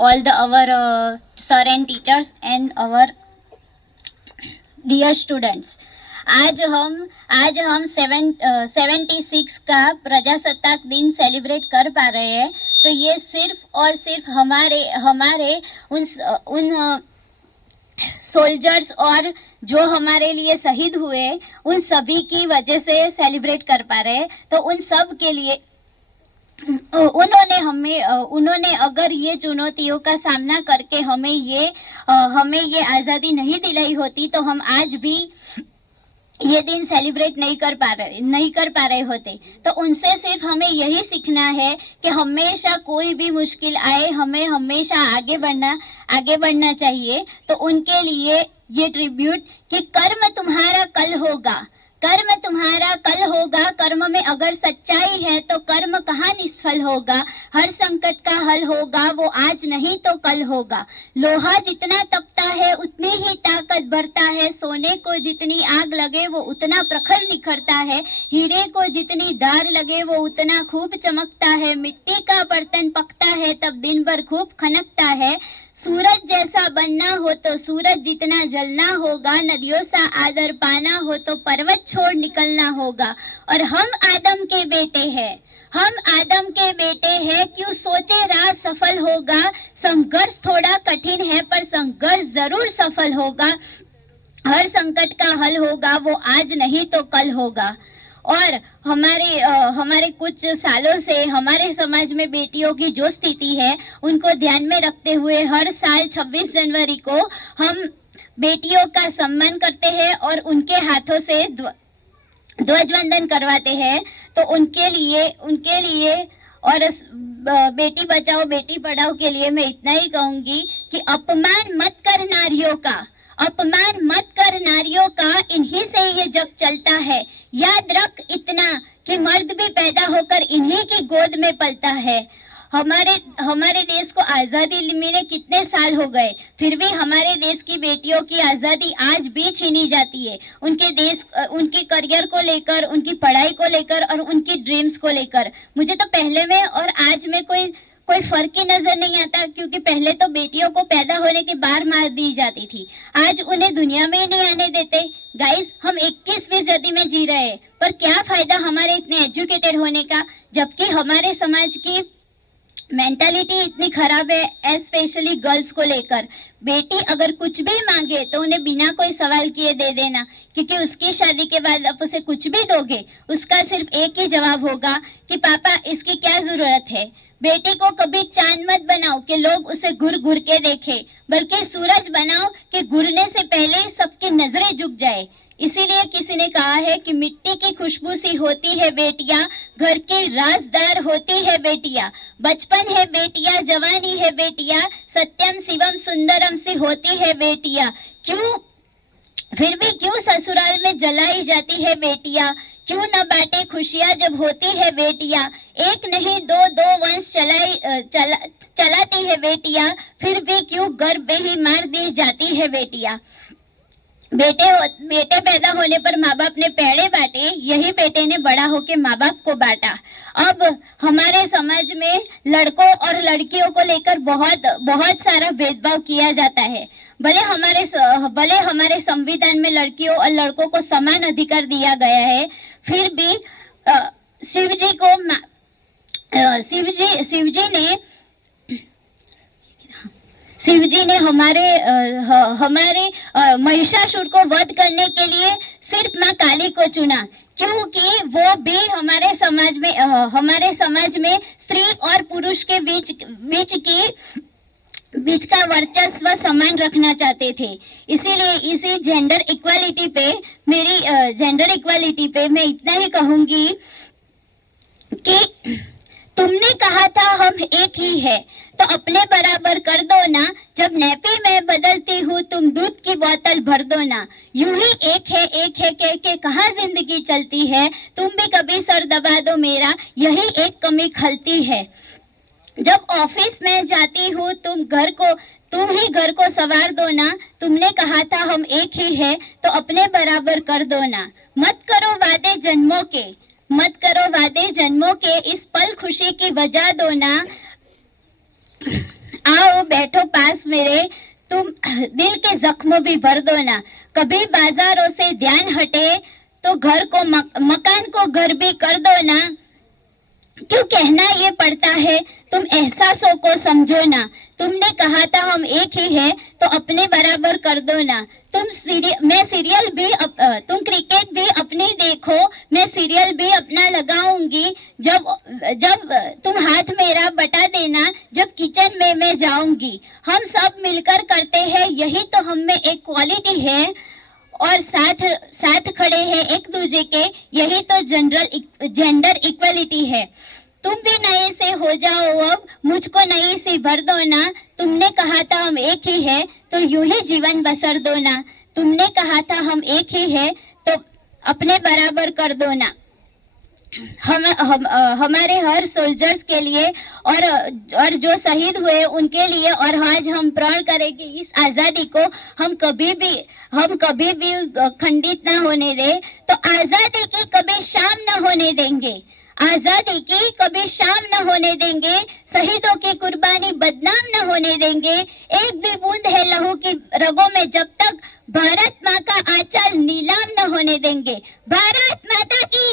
all the our sir and teachers and our dear students. आज हम 76 का प्रजासत्ताक दिन सेलिब्रेट कर पा रहे हैं, तो ये सिर्फ और सिर्फ हमारे हमारे उन सोल्जर्स और जो हमारे लिए शहीद हुए उन सभी की वजह से सेलिब्रेट कर पा रहे हैं। तो उन सब के लिए उन्होंने अगर ये चुनौतियों का सामना करके हमें ये आज़ादी नहीं दिलाई होती तो हम आज भी ये दिन सेलिब्रेट नहीं कर पा रहे होते। तो उनसे सिर्फ हमें यही सीखना है कि हमेशा कोई भी मुश्किल आए हमें हमेशा आगे बढ़ना चाहिए। तो उनके लिए ये ट्रिब्यूट कि कर्म तुम्हारा कल होगा, कर्म तुम्हारा कल होगा, कर्म में अगर सच्चाई है तो कर्म कहाँ निष्फल होगा, हर संकट का हल होगा वो आज नहीं तो कल होगा। लोहा जितना तपता है उतनी ही ताकत बढ़ता है, सोने को जितनी आग लगे वो उतना प्रखर निखरता है, हीरे को जितनी धार लगे वो उतना खूब चमकता है, मिट्टी का बर्तन पकता है तब दिन भर खूब खनकता है, सूरज जैसा बनना हो तो सूरज जितना जलना होगा, नदियों सा आदर पाना हो तो पर्वत छोड़ निकलना होगा। और हम आदम के बेटे हैं, क्यों सोचे राह सफल होगा, संघर्ष थोड़ा कठिन है पर संघर्ष जरूर सफल होगा, हर संकट का हल होगा वो आज नहीं तो कल होगा। और हमारे कुछ सालों से हमारे समाज में बेटियों की जो स्थिति है उनको ध्यान में रखते हुए हर साल 26 जनवरी को हम बेटियों का सम्मान करते हैं और उनके हाथों से ध्वजवंदन करवाते हैं। तो उनके लिए और बेटी बचाओ बेटी पढ़ाओ के लिए मैं इतना ही कहूँगी कि अपमान मत कर नारियों का, इन्हीं से ये जग चलता है। याद रख इतना कि मर्द भी पैदा होकर इन्हीं की गोद में पलता है। हमारे देश को आज़ादी मिले कितने साल हो गए, फिर भी हमारे देश की बेटियों की आज़ादी आज भी छीनी जाती है, उनके करियर को लेकर, उनकी पढ़ाई को लेकर और उनकी ड्रीम्स को लेकर। मुझे तो पहले में और आज में कोई फर्क ही नजर नहीं आता, क्योंकि पहले तो बेटियों को पैदा होने के बाद मार दी जाती थी, आज उन्हें दुनिया में ही नहीं आने देते। गाइस, हम 21वीं सदी में जी रहे हैं, पर क्या फायदा हमारे इतने एजुकेटेड होने का, जबकि हमारे समाज की मेंटालिटी इतनी खराब है, स्पेशली गर्ल्स को लेकर। बेटी अगर कुछ भी मांगे तो उन्हें बिना कोई सवाल किए दे देना, क्योंकि उसकी शादी के बाद आप उसे कुछ भी दोगे उसका सिर्फ एक ही जवाब होगा कि पापा इसकी क्या जरूरत है। बेटी को कभी चांद मत बनाओ कि लोग उसे घूर घूर के देखें, बल्कि सूरज बनाओ कि घूरने से पहले सबकी नजरें झुक जाए। इसीलिए किसी ने कहा है कि मिट्टी की खुशबू सी होती है बेटियां, घर की राजदार होती है बेटियां, बचपन है बेटियां, जवानी है बेटियां, सत्यम शिवम सुंदरम सी होती है बेटियां। फिर भी क्यों ससुराल में जलाई जाती है बेटियां, क्यों न बांटे खुशियां जब होती है बेटियां, एक नहीं दो वंश चलाती है बेटियां, फिर भी क्यों गर्भ में ही मार दी जाती है बेटियां। बेटे पैदा होने पर माँ बाप ने पेड़े बांटे, यही बेटे ने बड़ा होके माँ बाप को बांटा। अब हमारे समाज में लड़कों और लड़कियों को लेकर बहुत सारा भेदभाव किया जाता है। भले हमारे संविधान में लड़कियों और लड़कों को समान अधिकार दिया गया है, फिर भी शिव जी ने हमारे महिषासुर को वध करने के लिए सिर्फ माँ काली को चुना, क्योंकि वो भी हमारे समाज में स्त्री और पुरुष के बीच का वर्चस्व समान रखना चाहते थे। इसीलिए इसी जेंडर इक्वालिटी पे मैं इतना ही कहूंगी कि तुमने कहा था हम एक ही है, तो अपने बराबर कर दो ना, जब नैपी मैं बदलती हूँ तुम दूध की बोतल भर दो ना, यूं ही एक है कह के कहाँ जिंदगी चलती है, तुम भी कभी सर दबा दो मेरा, यही एक कमी खलती है। जब ऑफिस में जाती हूँ तुम ही घर को संवार दो ना, तुमने कहा था हम एक ही है, तो अपने बराबर कर दो ना, मत करो वादे जन्मों के इस पल खुशी की वजह दो ना, आओ बैठो पास मेरे, तुम दिल के जख्म भी भर दो ना। कभी बाजारों से ध्यान हटे तो घर को मकान को घर भी कर दो ना। क्यों कहना ये पड़ता है, तुम एहसासों को समझो ना। तुमने कहा था हम एक ही हैं, तो अपने बराबर कर दो ना। मैं सीरियल भी तुम क्रिकेट भी अपनी देखो, मैं सीरियल भी अपना लगाऊंगी। जब जब तुम हाथ मेरा बटा देना, जब किचन में मैं जाऊंगी। हम सब मिलकर करते हैं, यही तो हम में एक क्वालिटी है, और साथ खड़े हैं एक दूसरे के, यही तो जेंडर इक्वलिटी है। तुम भी नए से हो जाओ, अब मुझको नई से भर दो ना। तुमने कहा था हम एक ही है, तो यूं ही जीवन बसर दो ना। तुमने कहा था हम एक ही है, तो अपने बराबर कर दो ना। हमारे हर सोल्जर्स के लिए और जो शहीद हुए उनके लिए, और आज हम प्रण करें कि इस आज़ादी को हम कभी भी खंडित ना होने दें। तो आज़ादी की कभी शाम ना होने देंगे, आज़ादी की कभी शाम न होने देंगे। शहीदों की कुर्बानी बदनाम न होने देंगे। एक भी बूंद है लहू की रगों में जब तक, भारत माँ का आंचल नीलाम न होने देंगे। भारत माता की